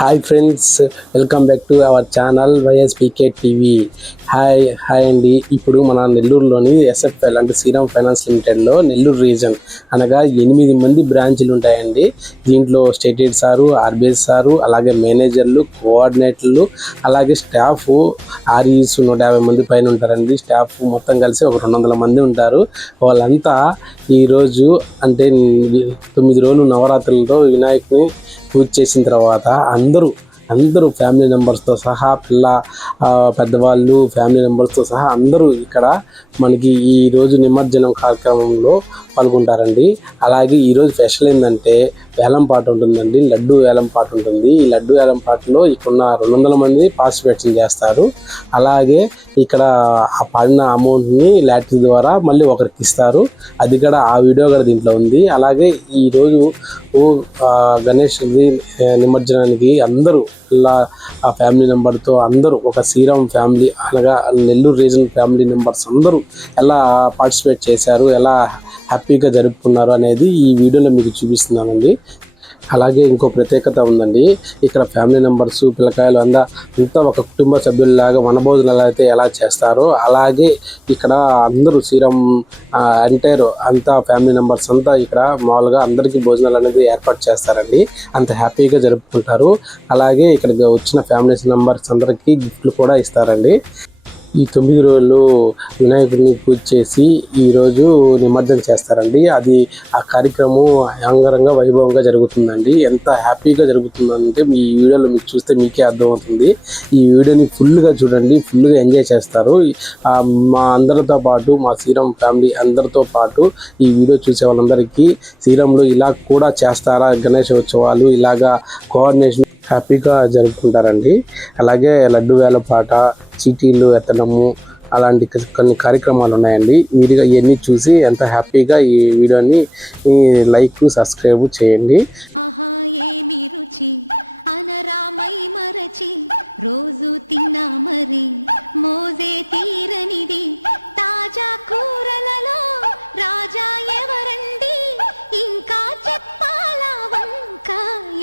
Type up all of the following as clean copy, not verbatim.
Hi friends, welcome back to our channel YSPK TV. Hi అండి. ఇప్పుడు మన నెల్లూరులోని ఎస్ఎఫ్ఎల్ అంటే శ్రీరామ్ ఫైనాన్స్ లిమిటెడ్లో నెల్లూరు రీజన్ అనగా 8 మంది బ్రాంచ్లు ఉంటాయండి. దీంట్లో state head sir, RBS sir, అలాగే మేనేజర్లు, కోఆర్డినేటర్లు, అలాగే స్టాఫ్ ఆర్ఈస్ 150 మంది పైన ఉంటారండి. స్టాఫ్ మొత్తం కలిసి ఒక 200 మంది ఉంటారు. వాళ్ళంతా ఈరోజు అంటే 9 రోజులు నవరాత్రులతో వినాయకుని పూజ చేసిన తర్వాత అందరూ ఫ్యామిలీ మెంబర్స్తో సహా పెద్దవాళ్ళు ఫ్యామిలీ మెంబర్స్తో సహా అందరూ ఇక్కడ మనకి ఈరోజు నిమజ్జనం కార్యక్రమంలో పాల్గొంటారండి. అలాగే ఈరోజు స్పెషల్ ఏంటంటే వేలం పాట ఉంటుందండి, లడ్డు వేలం పాట ఉంటుంది. ఈ లడ్డు వేలం పాటలో ఇక్కడున్న 200 మంది పార్టిసిపేషన్ చేస్తారు. అలాగే ఇక్కడ ఆ పడిన అమౌంట్ని లాటరీ ద్వారా మళ్ళీ ఒకరికి ఇస్తారు. అది కూడా ఆ వీడియో కూడా దీంట్లో ఉంది. అలాగే ఈరోజు గణేష్ నిమజ్జనానికి అందరూ ఇలా ఆ ఫ్యామిలీ మెంబర్తో అందరూ ఒక శ్రీరామ్ ఫ్యామిలీ అనగా నెల్లూరు రీజన్ ఫ్యామిలీ మెంబర్స్ అందరూ ఎలా పార్టిసిపేట్ చేశారు, ఎలా హ్యాపీగా జరుపుకున్నారు అనేది ఈ వీడియోలో మీకు చూపిస్తున్నానండి. అలాగే ఇంకో ప్రత్యేకత ఉందండి. ఇక్కడ ఫ్యామిలీ మెంబర్స్ పిల్లకాయలు అంతా ఒక కుటుంబ సభ్యుల్లాగా వనభోజనాలు అయితే ఎలా చేస్తారో అలాగే ఇక్కడ అందరూ శ్రీరామ్ ఎంటైర్ అంతా ఫ్యామిలీ మెంబర్స్ అంతా ఇక్కడ మామూలుగా అందరికీ భోజనాలు అనేది ఏర్పాటు చేస్తారండి. అంత హ్యాపీగా జరుపుకుంటారు. అలాగే ఇక్కడికి వచ్చిన ఫ్యామిలీ మెంబర్స్ అందరికీ గిఫ్ట్లు కూడా ఇస్తారండి. ఈ 9 రోజులు వినాయకుడిని పూజ చేసి ఈరోజు నిమజ్జనం చేస్తారండి. అది ఆ కార్యక్రమం అంగరంగ వైభవంగా జరుగుతుందండి. ఎంత హ్యాపీగా జరుగుతుందంటే ఈ వీడియోలో మీకు చూస్తే మీకే అర్థమవుతుంది. ఈ వీడియోని ఫుల్గా చూడండి, ఫుల్గా ఎంజాయ్ చేస్తారు. మా అందరితో పాటు మా శ్రీరామ్ ఫ్యామిలీ అందరితో పాటు ఈ వీడియో చూసే వాళ్ళందరికీ శ్రీరామ్లో ఇలా కూడా చేస్తారా గణేష్ ఉత్సవాలు, ఇలాగా కోఆర్డినేషన్ హ్యాపీగా జరుపుకుంటారండి. అలాగే లడ్డు వేల పాట, చీటీలు ఎత్తడము అలాంటి కొన్ని కార్యక్రమాలు ఉన్నాయండి. మీరు ఇవన్నీ చూసి ఎంత హ్యాపీగా ఈ వీడియోని లైక్ సబ్స్క్రైబ్ చేయండి. ఏమి రుచి అనరామై మరచి రోజు తిన్నా మరి మోజే తీరనిది తాజా కూరలలో రాజా ఎవరండి ఇంకా చెప్పాలా వంక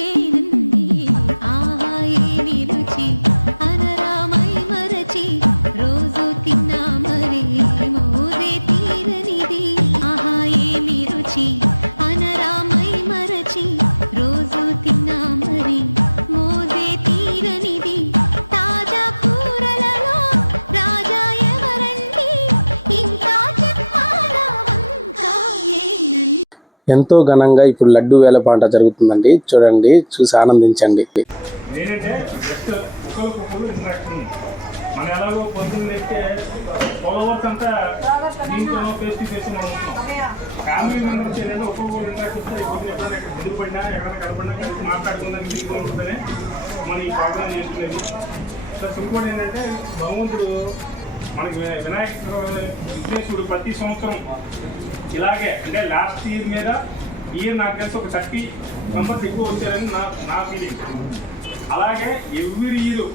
ఏనండి. ఆహా ఏమి రుచి అనరామై మరచి రోజు తిన్నా మరి మోజే తీరనిది. ఆహా ఏమి రుచి అనరామై మరచి రోజు తిన్నా మరి మోజే తీరనిది తాజా కూరలలో రాజా ఎవరండి ఇంకా చెప్పాలా వంక ఏనండి. ఎంతో ఘనంగా ఇప్పుడు లడ్డు వేల పాట జరుగుతుందండి. చూడండి, చూసి ఆనందించండి. ఏంటంటే జస్ట్ ఒకరికొకరు ఇంట్రాక్షన్. మనం ఎలాగో పొద్దున్న అయితే ఫాలోవర్స్ అంతా దీంట్లోనో ఫేస్ టు ఫేస్ మనం ఫ్యామిలీ మెంబర్స్ ఏంటంటే ఒకరికొకరు ఇంట్రాక్షన్ వస్తే పొద్దున ఎప్పుడైనా ఎదురు పడినా ఎక్కడైనా కనపడినా కలిసి మాట్లాడుకున్నది ఇదిగా ఉంటుందనే మనం ఈ ప్రోగ్రామ్ చేసుకునేది. ప్లస్ ఇంకోటి ఏంటంటే భగవంతుడు మనకి వినాయక విఘ్నేశ్వరుడు ప్రతి సంవత్సరం ఇలాగే అంటే లాస్ట్ ఇయర్ నాకు తెలిసి ఒక 30 మెంబర్స్ ఎక్కువ వచ్చారని నా ఫీలింగ్. అలాగే ఎవ్రీ ఇయర్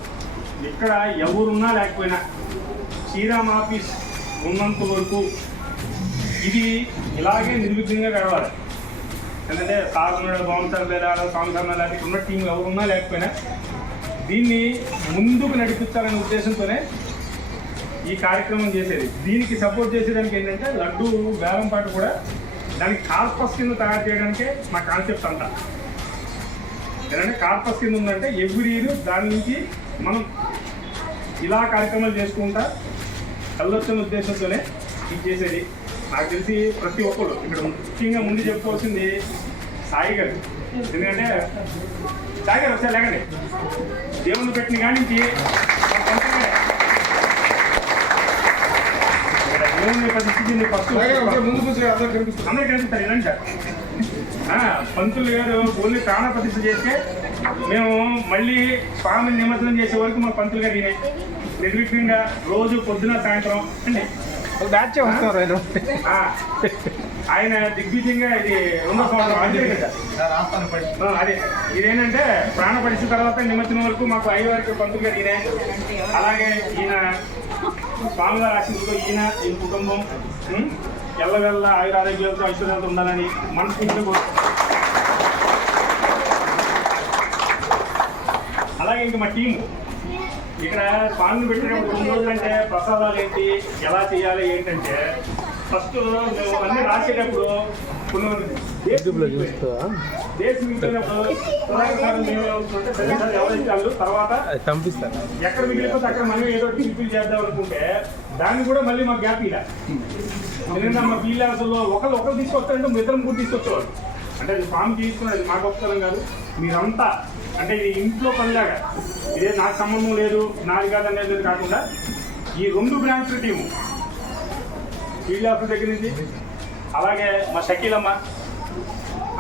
ఇక్కడ ఎవరున్నా లేకపోయినా శ్రీరామ్ ఆఫీస్ ఉన్నంత వరకు ఇది ఇలాగే నిర్విఘ్నంగా గడవాలి. ఎందుకంటే సార్ సంవత్సరాలు అది ఉన్న టీం ఎవరున్నా లేకపోయినా దీన్ని ముందుకు నడిపించాలనే ఉద్దేశంతోనే ఈ కార్యక్రమం చేసేది. దీనికి సపోర్ట్ చేసేదానికి ఏంటంటే లడ్డు వేలం పాట కూడా దానికి కార్పస్ కింద తయారు చేయడానికి మా కాన్సెప్ట్ అంతా. ఎందుకంటే కార్పస్ కింద ఉందంటే ఎవ్రీ ఇయర్ దాని నుంచి మనం ఇలా కార్యక్రమాలు చేసుకుంటా వెళ్ళొచ్చిన ఉద్దేశంతోనే ఇది చేసేది. నాకు తెలిసి ప్రతి ఒక్కరు ఇక్కడ ముఖ్యంగా ముందు చెప్పుకోవాల్సింది సాయి గారు. ఎందుకంటే సాయి గారు ఒకసారి లేకండి, దేవుళ్ళు పెట్టిన కానీ నుంచి అందరూ కనిపిస్తారు. ఏంటంటే పంతులు గారు ఓన్లీ ప్రాణ ప్రతిష్ఠ చేస్తే మేము మళ్ళీ స్వామిని నిమజ్జనం చేసే వరకు మా పంతులు గారు నిర్విఘ్నంగా రోజు పొద్దున సాయంత్రం అండి ఆయన దిగ్విజయంగా ఇది 2వ సంవత్సరం అంతే కదా. అదే ఇదేంటంటే ప్రాణ పరిస్థితి తర్వాత నిమజ్జనం వరకు మాకు అయ్యవారికి పంతులు గారు ఈయన, అలాగే ఈయన స్వామివారి ఆశీస్సుతో ఈయన కుటుంబం ఎల్లవెల్ల ఆయురారోగ్యాలతో ఐశ్వర్యాలతో ఉండాలని మనస్ఫూర్తిగా కోరుకుంటున్నాం. అలాగే ఇంక మా టీము ఇక్కడ స్వామిని పెట్టేటప్పుడు 2 రోజులంటే ప్రసాదాలు ఏంటి, ఎలా చేయాలి ఏంటంటే ఫస్ట్ మేము అన్నీ రాసేటప్పుడు కొన్ని దేశం మిగిలినప్పుడు ఎవరైతే వాళ్ళు తర్వాత ఎక్కడ మిగిలిపోతే అక్కడ మనం ఏదో రిపీల్ చేద్దాం అనుకుంటే దాన్ని కూడా మళ్ళీ మాకు గ్యాప్ ఇలా. ఎందుకంటే మా వీళ్ళలో ఒకరు తీసుకొస్తారంటే మీ ఇద్దరు ముగ్గురు తీసుకొచ్చేవాళ్ళు. అంటే అది స్వామి తీసుకున్నది మాకు వస్తారం కాదు, మీరంతా అంటే ఇది ఇంట్లో పనిలాగా, ఇదే నాకు సంబంధం లేదు నాది కాదనేది కాకుండా ఈ 2 బ్రాంచ్ల టీము ఫీల్డ్ ఆఫీస్ దగ్గర నుంచి అలాగే మా షకీలమ్మ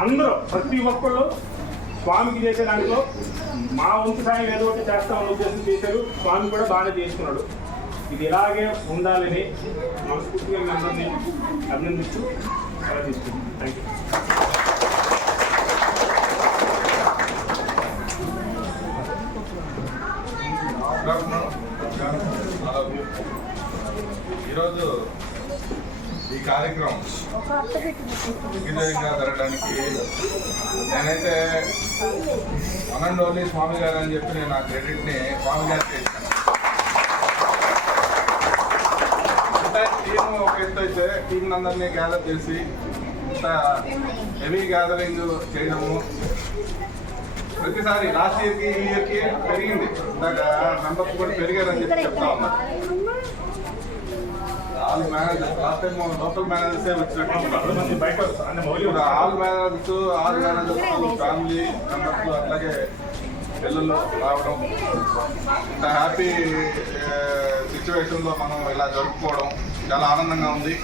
అందరూ ప్రతి ఒక్కళ్ళు స్వామికి చేసే దాంట్లో మా వంతు సాయం ఏదో ఒకటి చేస్తామని ఉద్దేశం చేశారు. స్వామి కూడా బాగానే చేసుకున్నాడు. ఇది ఇలాగే ఉండాలని మనస్ఫూర్తిగా మీ అందరినీ అభినందిస్తూ తీసుకుంటాం. Thank you. ఈరోజు ఈ కార్యక్రమం దిగ్విజయంగా జరగడానికి నేనైతే వనండోలి స్వామి గారు అని చెప్పి నేను ఆ క్రెడిట్ని స్వామి గారికి ఇస్తాను. అంటే టీము ఒక ఎత్తు అయితే టీం అందరినీ గ్యాదర్ చేసి ఇంత హెవీ గ్యాదరింగ్ చేయడము ప్రతిసారి లాస్ట్ ఇయర్కి ఈ ఇయర్కి పెరిగింది. ఇందాక నంబర్స్ కూడా పెరిగారని చెప్పి చెప్తా ఉన్నాను. All managers last time local మేనేజర్సే వచ్చినట్టు ఆల్ మేనేజర్స్ ఫ్యామిలీ మెంబర్స్ అట్లాగే పిల్లలు రావడం ఇంత హ్యాపీ సిచ్యువేషన్లో మనం ఇలా జరుపుకోవడం చాలా ఆనందంగా ఉంది.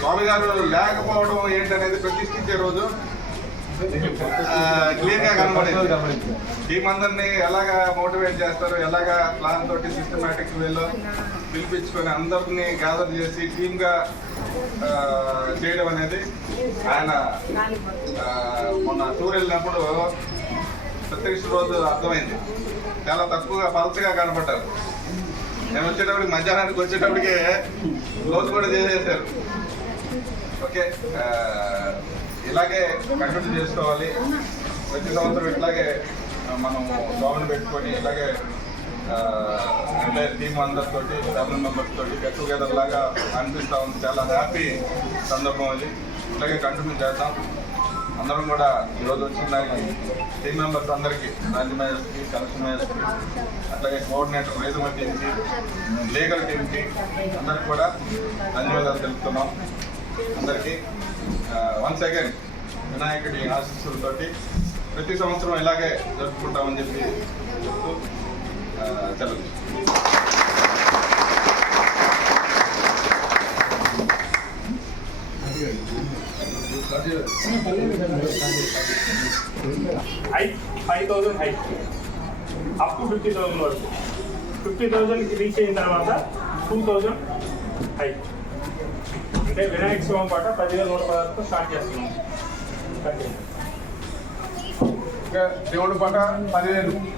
స్వామి గారు లేకపోవడం ఏంటనేది ప్రతిష్ఠించే రోజు క్లియర్గా కనబడేది. టీం అందరినీ ఎలాగా మోటివేట్ చేస్తారు, ఎలాగా ప్లాన్ తోటి సిస్టమేటిక్ వేలో పిలిపించుకొని అందరినీ గ్యాదర్ చేసి టీమ్గా చేయడం అనేది ఆయన మొన్న టూర్ వెళ్ళినప్పుడు ప్రత్యక్ష రోజు అర్థమైంది. చాలా తక్కువగా పలచగా కనపడ్డారు. నేను వచ్చేటప్పటికి మధ్యాహ్నానికి వచ్చేటప్పటికే క్లోజ్ కూడా చేసేసారు. ఓకే, ఇలాగే కంటిన్యూ చేసుకోవాలి. ప్రతి సంవత్సరం ఇట్లాగే మనం ప్రాబ్లం పెట్టుకొని ఇట్లాగే అంటే టీమ్ అందరితో ఫ్యామిలీ మెంబర్స్తో గెట్ టుగెదర్ లాగా అనిపిస్తూ ఉంది. చాలా హ్యాపీ సందర్భం అది. ఇట్లాగే కంటిన్యూ చేద్దాం. అందరం కూడా ఈరోజు వచ్చిన టీమ్ మెంబర్స్ అందరికీ రాజమేజ్కి, కలెక్టర్ అట్లాగే కోఆర్డినేటర్ వేదిక టీంకి, లీగల్ టీంకి అందరికీ కూడా ధన్యవాదాలు తెలుపుతున్నాం. అందరికీ వన్స్ అగైన్ వినాయకుడి ఆశీస్సులతో ప్రతి సంవత్సరం ఇలాగే జరుపుకుంటామని చెప్పి తెలుసు. 5,000 హైట్ అప్ టు 50,000 వరకు. 50,000 రీచ్ అయిన తర్వాత 2,000 హైట్. అంటే వినాయక స్వామి పాట 10,116తో స్టార్ట్ చేస్తున్నాం. ఇంకా దేవుడి పాట 15,116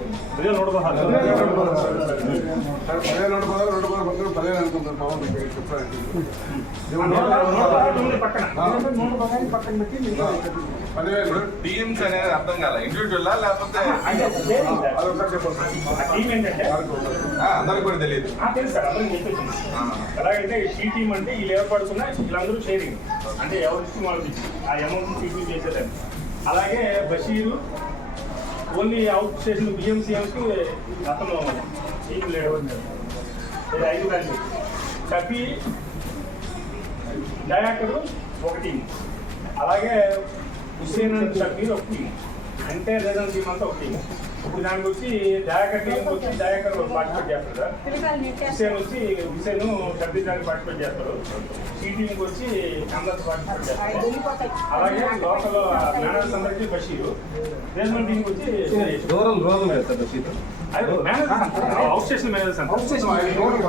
టీమ్స్ అనేది అర్థం కాల. ఇండివిజువల్ లేకపోతే అందరికి కూడా తెలియదు. ఎలాగంటే ఈ టీం అంటే వీళ్ళు ఎవరు పడుకున్నా వీళ్ళందరూ షేరింగ్, అంటే ఎవరి ఇష్టం వాళ్ళు ఆ అమౌంట్ని పీపీ చేసేదాన్ని. అలాగే బషీరు ఓన్లీ అవుట్ స్టేషన్ బిఎంసీఎంకి అతను టీం లేడు. 5 మంది కపి దయాకరు ఒక టీం, అలాగే హుస్సేన్ అండ్ షకీర్ ఒక టీం, అంటే రేజన్ టీం అంతా ఒక టీం. ఇప్పుడు దానికి వచ్చి దయాకర్ టీం వచ్చి దయాకర్ పార్టిసిపేట్ చేస్తారు, హుస్సేన్ వచ్చి హుస్సేన్ షకీర్ దానికి పార్టిసిపేట్ చేస్తారు, ఈ టీంకి వచ్చి అందరు పార్టిసిపేట్ చేస్తారు. అలాగే లోకల్ మేనర్స్ అందరికీ బషీరు, రేజన్ టీంకి వచ్చి రోజులు కదా బషీర్ అవుట్ స్టేషన్ మేనేజర్స్ అంటే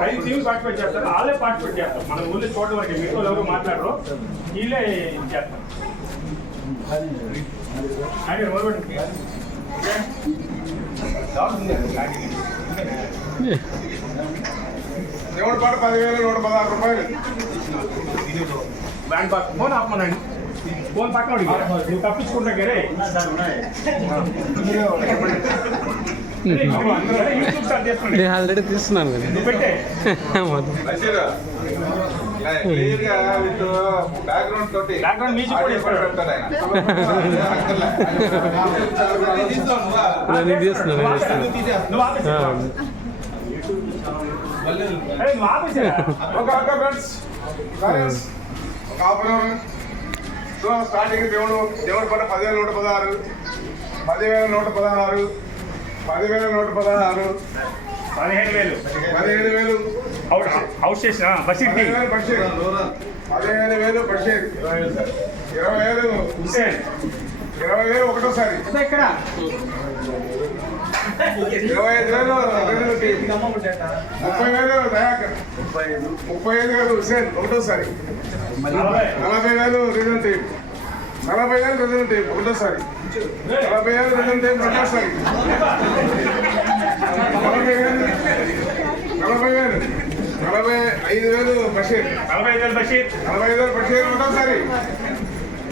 5 టీమ్స్ పార్టిసిపేట్ చేస్తారు, వాళ్ళే పార్టిసిపేట్ చేస్తారు. మన ఊళ్ళో చూడడం వరకు మీకు ఎవరు మాట్లాడరు, వీళ్ళే చేస్తారు. అది మొదలుపెట్టి ఎవరు పాటు 10,116 రూపాయలు. దాని పక్క ఫోన్ ఆపమనండి, ఫోన్ పక్కన నువ్వు తప్పించుకుంటా కదా. యూట్యూబ్ స్టార్ట్ చేస్తున్నాడు, నేను ఆల్రెడీ తీస్తున్నాను పెట్టే క్లియర్గా విత్ బ్యాక్గ్రౌండ్ తోటి బ్యాక్గ్రౌండ్ మ్యూజిక్ కూడా కూడా పెడతారు ఆయన. నేను తీస్తున్నాను నువ్వు ఆపేసి నువ్వు ఆపేసారా? Okay friends, silence. ఒక half an hour. So starting దేవుడు పడ 10,116, 10,116, 10,116, 15,000 17,000, house station bus 15,000 budget, 15,000 budget, 20,000 Hussain 20,000 ఒకటోసారి, ఇక్కడ 25,000 30,000 దయాకర్, 35,000 హుసేన్ ఒకటోసారి, 40,000 రీజనల్ టీం, 40,000 రీజనల్ టీం ఒకటోసారి, 40,000 రీజనల్ టీం రెండోసారి, 45,000 బషీర్, 45,000 బషీర్, 45,000 బషీర్ ఒకటోసారి,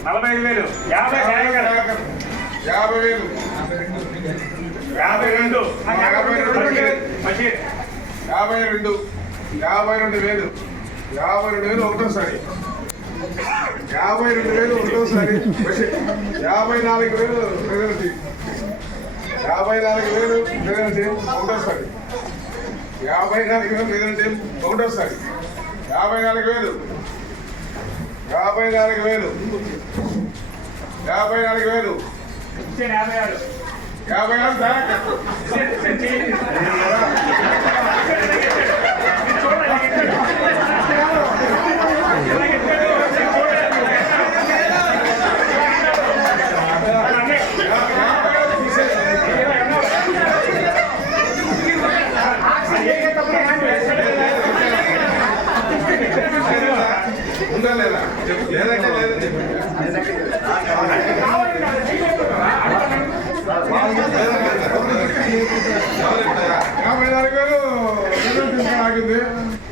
45,000 50 దయాకర్, దయాకర్, 50,000 52 బషీర్, బషీర్ 52,000, 52,000 ఒకటోసారి, 52,000 ఒకటోసారి, 54,000 పెనల్టీ, 54,000 పెనల్టీ ఒకటోసారి, 54,000 పెనల్టీ ఒకటోసారి, 54,000, 54,000, 54,000, హుసేన్ 56 56 దయాకర్, హుసేన్ చేయండి. ఉందా లేదా? లేదంటే లేదు. 54,000 ఆగింది,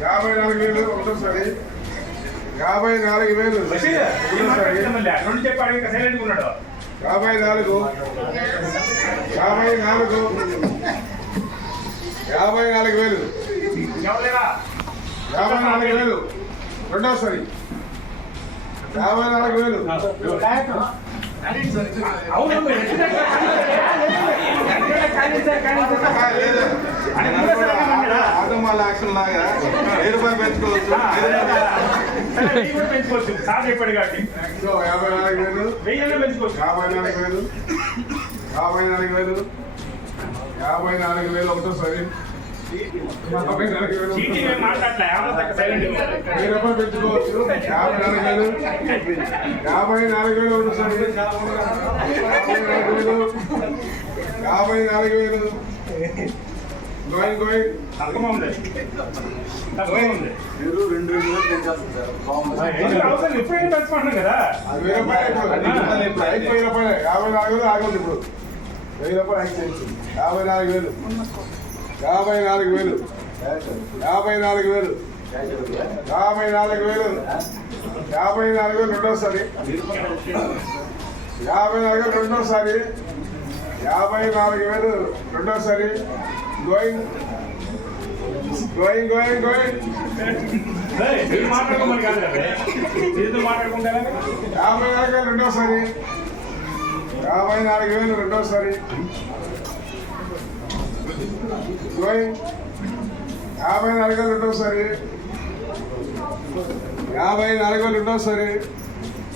54,000 ఒకటోసారి, 54,000 బషీర్ రెండు చెప్పాడు, ఇంకా సైలెంట్గా ఉన్నాడు. 54, 54,000, 54,000, ఎవరేరా 54,000 రెండోసారి, 54,000, అవును ఆటోమాల యాక్షన్ లాగా 1000 రూపాయలు పెంచుకోవచ్చు. పెంచుకోవచ్చు, సార్ చెప్పాడు కాబట్టి 54,000, 1000 పెంచుకోవచ్చు. 54,000, 54,000, 54,000 ఒకటోసారి, 54,000 చీటీ మేము మాట్లాడలే, ఏమన్నా సైలెంట్ 1000 రూపాయలు పెంచుకోవచ్చు. 54,000, 54,000 ఒకటోసారి, 54,000, 54,000 గోయింగ్ తక్కువ ఉంది, తక్కువ ఉంది. రెండు అవసరం ఎప్పుడైనా పెంచుకుంటాం కదా. 1000 రూపాయలు ఇప్పుడు 5,000 రూపాయలు, 54,000 ఆగదు ఇప్పుడు, 1000 రూపాయలు యాక్ట్ చేయొచ్చు. 54,000, 54,000, 54,000, 54,000, 54,000 రెండోసారి, 54,000 రెండోసారి, 54,000 రెండోసారి, గోయింగ్ మీరు మాట్లాడుకోమని కాదు మీరు మాట్లాడుకుంటారా. 54,000 రెండోసారి, 54,000 రెండోసారి, గోయింగ్ 54,000 రెండోసారి, 54,000 రెండోసారి,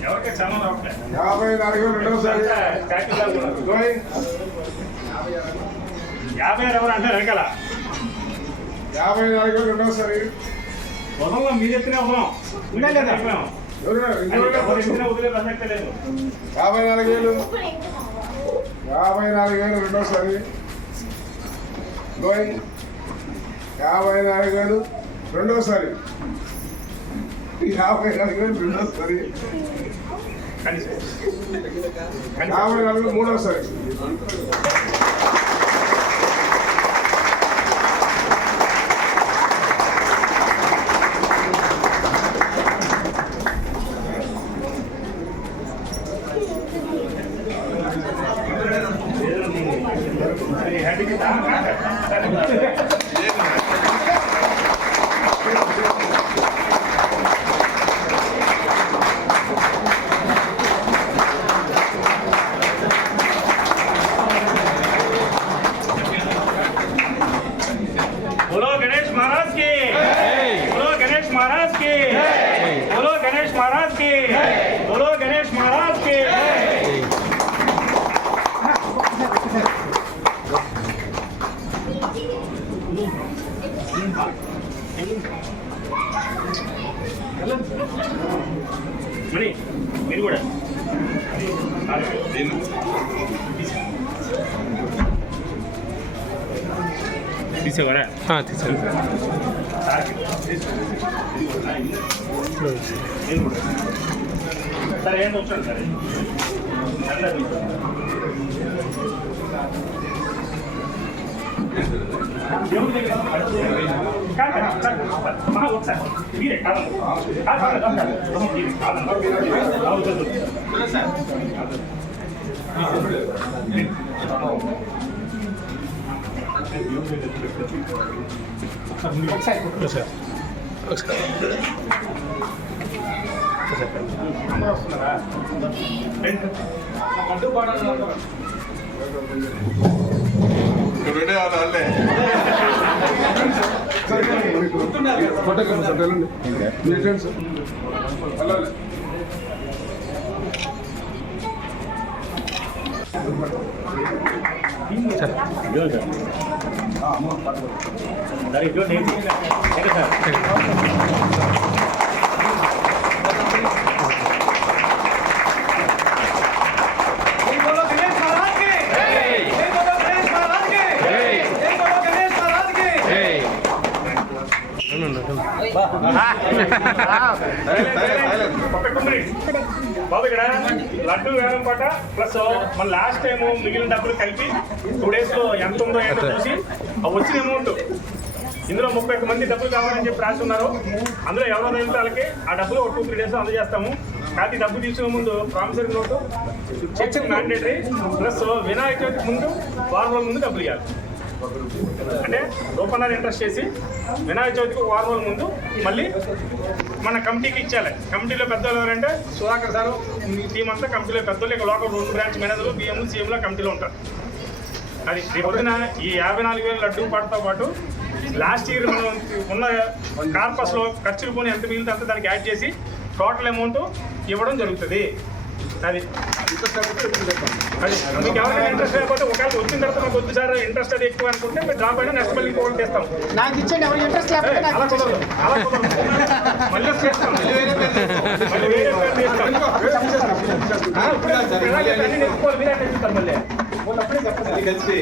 ఎవరికే చాలా దొరకలేదు. 54,000 రెండోసారి, గోయింగ్ 50 ఎవరు అంటారు కదా. 54,000 రెండోసారి, పొలంలో మీరు ఎత్తునే పొలం ఉందా లేదా? ఎవరు ఎవరు ఎత్తునే వదిలే వెళ్ళక్కలేదు. 54,000, 54,000 రెండోసారి, గోయింగ్ 54,000 రెండోసారి 54,000 రెండోసారి 54,000 మూడోసారి बोलो गणेश महाराज की बोलो गणेश महाराज की बोलो गणेश महाराज की बोलो गणेश महाराज की మణి మీరు కూడా తీసేవారా సరే ఏంటి వచ్చాడు సరే దేవుడి దగ్గర ఒకసారి మీరే అందరూ వస్తున్నారా రెడీ అవ్వాలి ఫోటోగ్రాఫర్ సార్ వెళ్ళండి మీ ఫ్రెండ్స్ హలో బాబు ఇక్కడ లడ్డు వేలం పాట ప్లస్ మన లాస్ట్ టైం మిగిలిన డబ్బులు కలిపి 2 days లో ఎంత ఉందో ఏంటో చూసి వచ్చిన అమౌంట్ ఇందులో 31 మంది డబ్బులు కావాలని చెప్పి రాసి ఉన్నారు. అందులో ఎవరైనా వెళ్తే వాళ్ళకి ఆ డబ్బులు ఒక 2-3 days అందజేస్తాము. కానీ డబ్బు తీసుకునే ముందు promissory note cheque mandatory plus Vinayaka Chavithi ముందు వారం రోజుల ముందు డబ్బులు ఇవ్వాలి. అంటే రూపాయల ఇంట్రెస్ట్ చేసి వినాయక చవితికి 1 వారం రోజుల ముందు మళ్ళీ మన కమిటీకి ఇచ్చాలి. కమిటీలో పెద్దవాళ్ళు ఎవరంటే సుధాకర్ సార్ ఈ టీం అంతా కమిటీలో పెద్దవాళ్ళు ఇంకా లోకల్ 2 బ్రాంచ్ మేనేజర్లు పిఎంలు సీఎంలో కమిటీలో ఉంటారు. అది రేపొద్దున ఈ 54,000 లడ్డూలు పాటుతో పాటు లాస్ట్ ఇయర్ మనం ఉన్న కార్పస్లో ఖర్చులు కొని ఎంత మిగిలితే అంత దానికి యాడ్ చేసి టోటల్ అమౌంట్ ఇవ్వడం జరుగుతుంది. అది మీకు ఎవరైనా ఇంట్రెస్ట్ లేకపోతే ఒకవేళ వచ్చిన తర్వాత నాకు వద్దు సార్ ఇంట్రెస్ట్ అది ఎక్కువ అనుకుంటే మీరు డ్రాప్ అయినా నెక్స్ట్ మళ్ళీ ఇంకొకటి చేస్తాం. నాకు ఇచ్చేయండి, ఎవరు ఇంట్రెస్ట్ లేకపోతే నాకు ఇచ్చేయండి. మళ్ళీ చేస్తాం మళ్ళీ వాళ్ళు అప్పుడే చెప్పండి కలిసి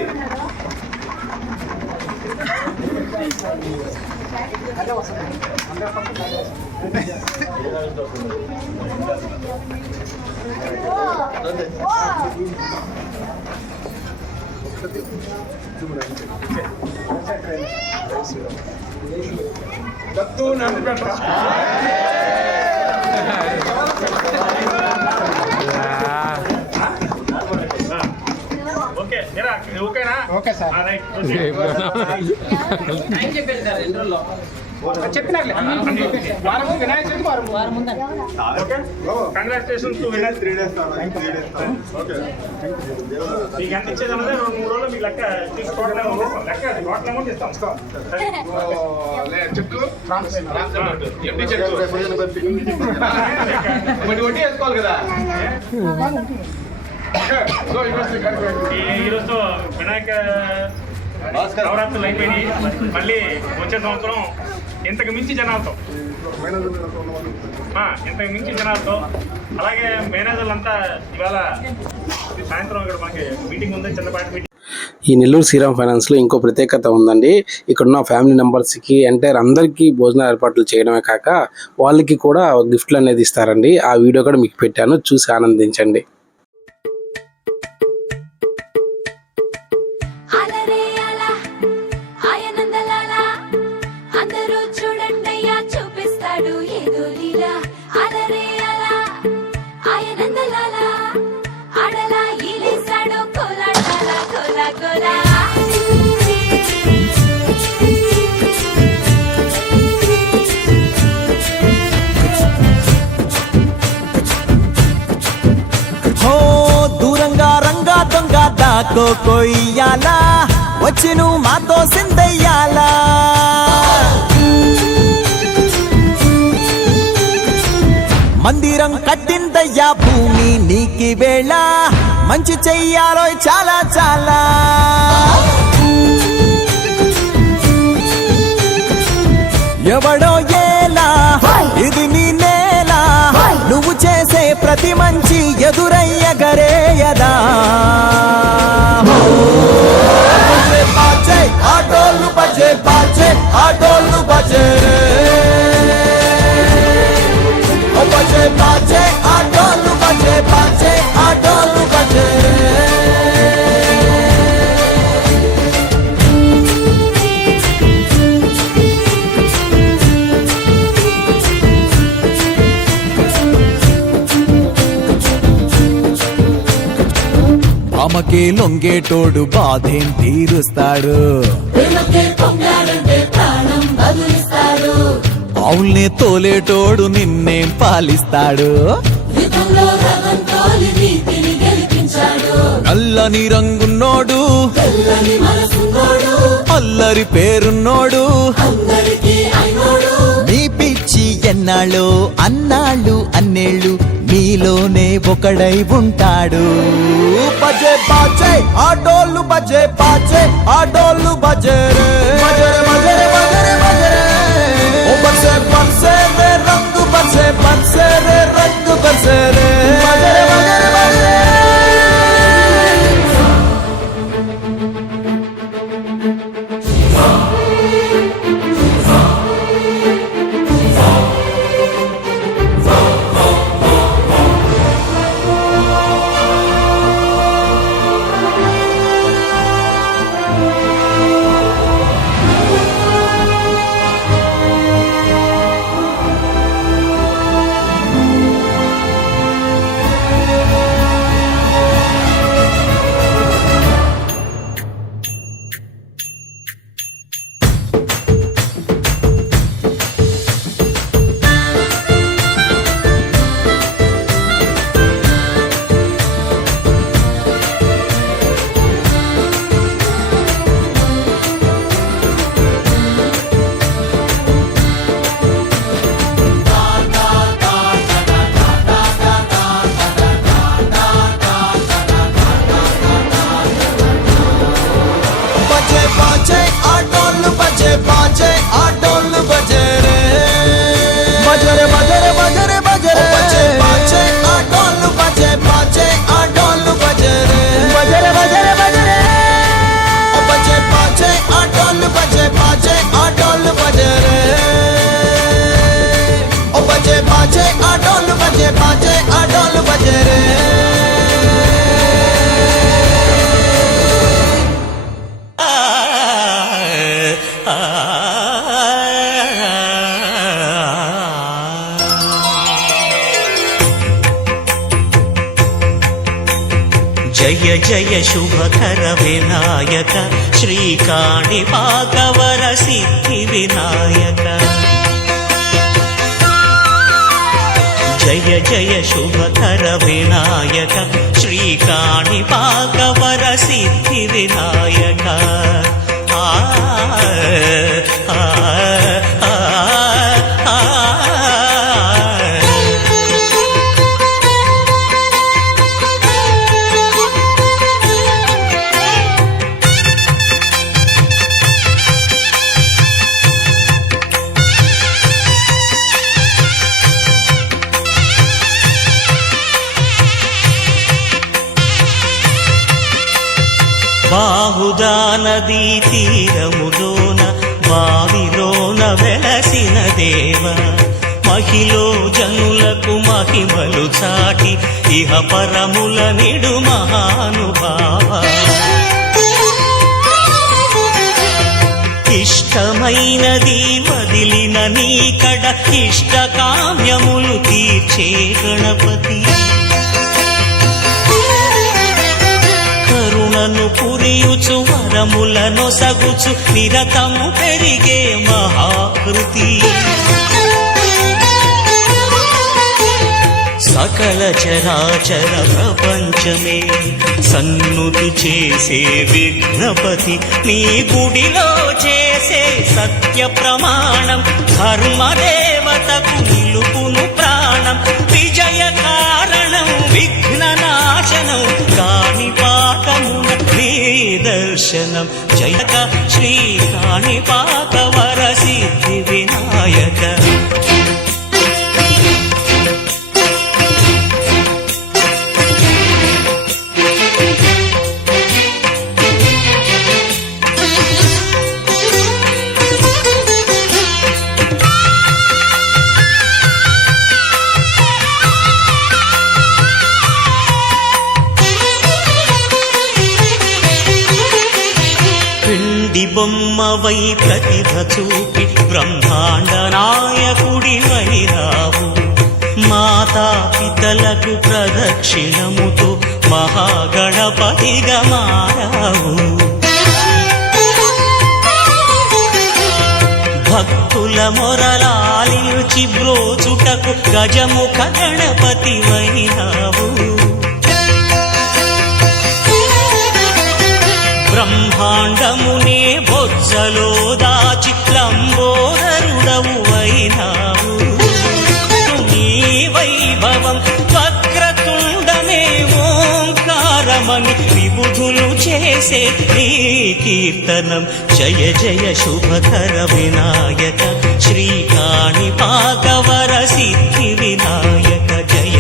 దత్తు నడుపెట్టరా ఓకే మీరా ఓకేనా? Okay sir. రైట్ చెప్పినట్లే అన్నింటినీ చెప్పేసి సార్. వారం వినాయక చవితి వారం ముందు okay congratulations to winner 3 days okay మీకు ఎంత ఇచ్చేదన్నది 2-3 రోజుల్లో మీకు లెక్క తీసుకోవడం లెక్క అది టోటల్ అమౌంట్ ఇస్తాం. చెక్ వడ్డీ వేసుకోవాలి కదా. ఈరోజు వినాయక నవరాత్రులు అయిపోయింది. మళ్ళీ వచ్చే సంవత్సరం ఇంతకు మించి జనాలతో అలాగే మేనేజర్లు అంతా ఇవాళ సాయంత్రం ఇక్కడ మనకి మీటింగ్ ఉంది, చిన్నపాటి మీటింగ్. ఈ నెల్లూరు శ్రీరామ్ ఫైనాన్స్లో ఇంకో ప్రత్యేకత ఉందండి. ఇక్కడున్న ఫ్యామిలీ మెంబర్స్కి ఎంటైర్ అందరికీ భోజన ఏర్పాట్లు చేయడమే కాక వాళ్ళకి కూడా గిఫ్ట్లు అనేది ఇస్తారండి. ఆ వీడియో కూడా మీకు పెట్టాను, చూసి ఆనందించండి. మంచి చెయ్యాలో చాలా చాలా ఎవడో ఏలా ఇది నీ నేలా నువ్వు చేసే ప్రతి మంచి ఎదురయ్యగరేయదా తోడు బాధేం తీరుస్తాడు అవునే తోలేటోడు నిన్నే పాలిస్తాడు నల్లని రంగున్నోడు తెల్లని మనసున్నోడు అల్లరి పేరున్నోడు అందరికీ అయినోడు నీ పిచ్చి ఎన్నాళ్ళు అన్నాళ్ళు అన్నేళ్ళు నీలోనే ఒకడై ఉంటాడు ఆటోలు బజే బాజే ఆటోలు బజే బజరే బజరే బజరే బజరే బజరే బజరే బజరే జయ జయ శుభకర వినాయక శ్రీకాణి భాగవర సిద్ధి వినాయక జయ జయ శుభకర వినాయక శ్రీకాణి భాగవర సిద్ధి వినాయక కాంచి బ్రోచుటకు గజముఖ గణపతి వైనావు బ్రహ్మాండమునే బొజ్జలో దాచి లంబోదరుడవు వైనావు నీ వైభవం వక్రతుండమే ఓంకారమని విబుధులు చేసే నీ కీర్తనం జయ జయ శుభకర వినాయక శ్రీకాణి భాగవర సిద్ధి వినాయక జయ.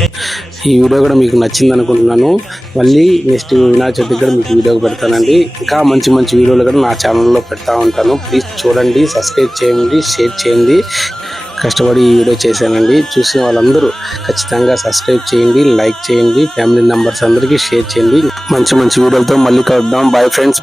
ఈ వీడియో కూడా మీకు నచ్చింది అనుకుంటున్నాను. మళ్ళీ నెక్స్ట్ వినాయక చవితి కూడా మీకు వీడియో పెడతానండి. ఇంకా మంచి మంచి వీడియోలు కూడా నా ఛానల్లో పెడతా ఉంటాను. ప్లీజ్ చూడండి, సబ్స్క్రైబ్ చేయండి, షేర్ చేయండి. కష్టపడి ఈ వీడియో చేశానండి. చూసిన వాళ్ళందరూ ఖచ్చితంగా సబ్స్క్రైబ్ చేయండి, లైక్ చేయండి, ఫ్యామిలీ మెంబర్స్ అందరికీ షేర్ చేయండి. మంచి మంచి వీడియోలతో మళ్ళీ కలుద్దాం. Bye friends.